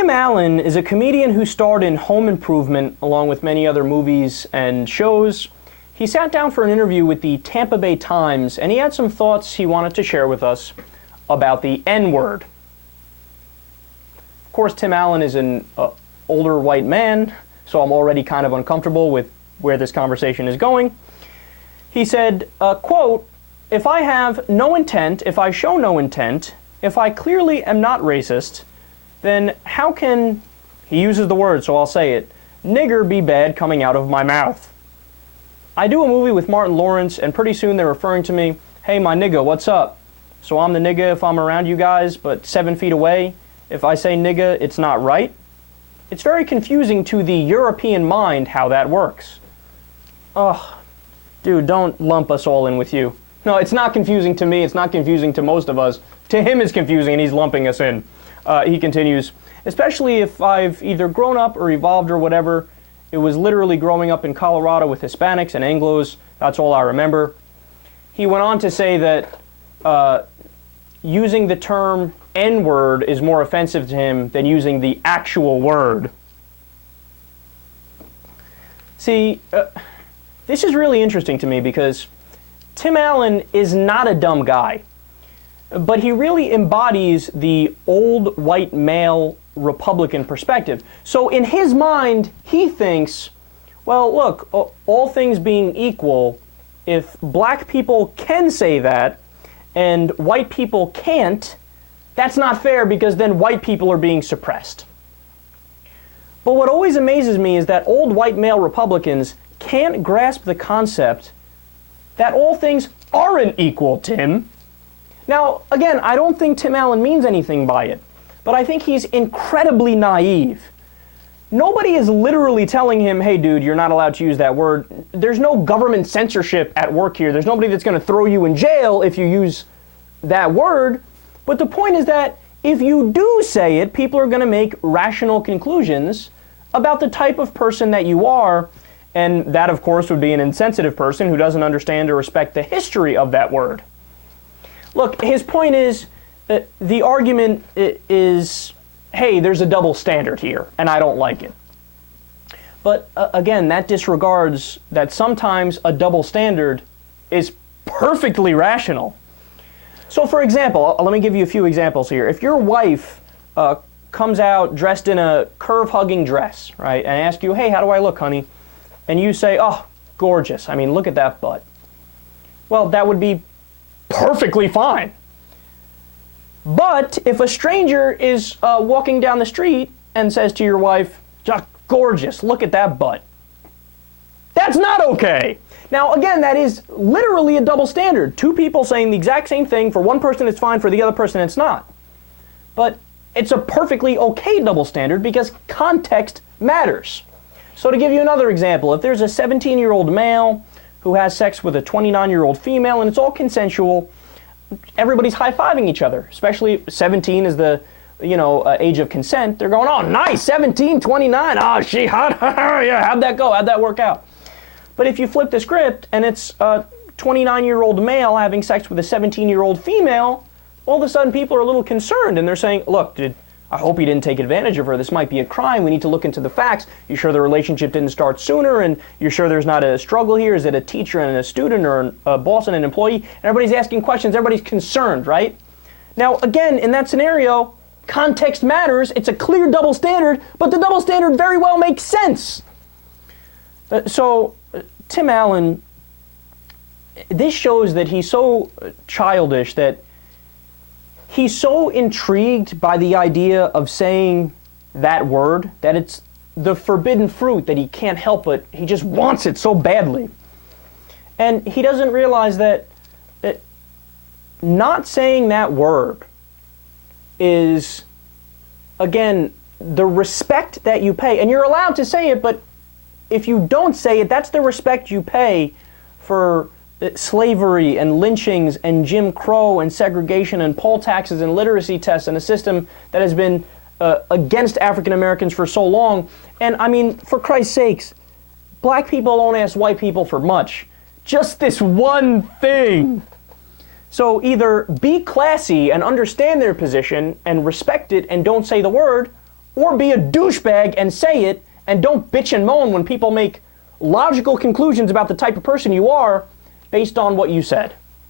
Tim Allen is a comedian who starred in Home Improvement along with many other movies and shows. He sat down for an interview with the Tampa Bay Times, and he had some thoughts he wanted to share with us about the N-word. Of course, Tim Allen is an older white man, so I'm already kind of uncomfortable with where this conversation is going. He said, quote, "If I have no intent, if I show no intent, if I clearly am not racist, then how can," he uses the word, so I'll say it, "nigger be bad coming out of my mouth? I do a movie with Martin Lawrence, and pretty soon they're referring to me, hey, my nigga, what's up? So I'm the nigga if I'm around you guys, but 7 feet away, if I say nigga, it's not right? It's very confusing to the European mind how that works." Ugh, dude, don't lump us all in with you. No, it's not confusing to me, it's not confusing to most of us. To him it's confusing and he's lumping us in. He continues, "Especially if I've either grown up or evolved or whatever. It was literally growing up in Colorado with Hispanics and Anglos. That's all I remember." He went on to say that using the term N-word is more offensive to him than using the actual word. See, this is really interesting to me because Tim Allen is not a dumb guy, but he really embodies the old white male Republican perspective. So in his mind, he thinks, well, look, all things being equal, if black people can say that and white people can't, that's not fair because then white people are being suppressed. But what always amazes me is that old white male Republicans can't grasp the concept that all things aren't equal, Tim. Now, again, I don't think Tim Allen means anything by it, but I think he's incredibly naive. Nobody is literally telling him, hey, dude, you're not allowed to use that word. There's no government censorship at work here. There's nobody that's going to throw you in jail if you use that word. But the point is that if you do say it, people are going to make rational conclusions about the type of person that you are, and that, of course, would be an insensitive person who doesn't understand or respect the history of that word. Look, his point is, the argument is, hey, there's a double standard here, and I don't like it. But again, that disregards that sometimes a double standard is perfectly rational. So for example, let me give you a few examples here. If your wife comes out dressed in a curve-hugging dress, right, and asks you, hey, how do I look, honey? And you say, oh, gorgeous. I mean, look at that butt. Well, that would be perfectly fine. But if a stranger is walking down the street and says to your wife, gorgeous, look at that butt, that's not okay. Now, again, that is literally a double standard. Two people saying the exact same thing. For one person it's fine, for the other person it's not. But it's a perfectly okay double standard because context matters. So to give you another example, if there's a 17-year-old male who has sex with a 29-year-old female and it's all consensual, everybody's high-fiving each other, especially 17 is the age of consent. They're going, oh, nice, 17, 29, oh, she hot, yeah, how'd that go, how'd that work out? But if you flip the script and it's a 29-year-old male having sex with a 17-year-old female, all of a sudden people are a little concerned and they're saying, look, dude, I hope he didn't take advantage of her. This might be a crime. We need to look into the facts. You sure the relationship didn't start sooner? And you're sure there's not a struggle here? Is it a teacher and a student or a boss and an employee? And everybody's asking questions. Everybody's concerned, right? Now, again, in that scenario, context matters. It's a clear double standard, but the double standard very well makes sense. So Tim Allen, this shows that he's so childish that he's so intrigued by the idea of saying that word that it's the forbidden fruit that he can't help it. He just wants it so badly. And he doesn't realize that not saying that word is, again, the respect that you pay. And you're allowed to say it, but if you don't say it, that's the respect you pay for slavery and lynchings and Jim Crow and segregation and poll taxes and literacy tests and a system that has been against African Americans for so long. And I mean, for Christ's sakes, black people don't ask white people for much. Just this one thing. So either be classy and understand their position and respect it and don't say the word, or be a douchebag and say it, and don't bitch and moan when people make logical conclusions about the type of person you are based on what you said.